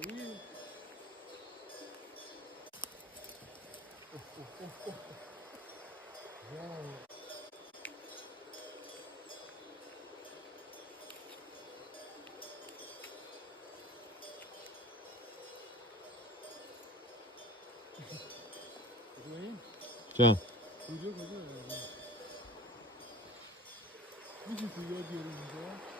İyi. Wow. ابراهیم جان کجا میشه تو یاد بیاری اینجا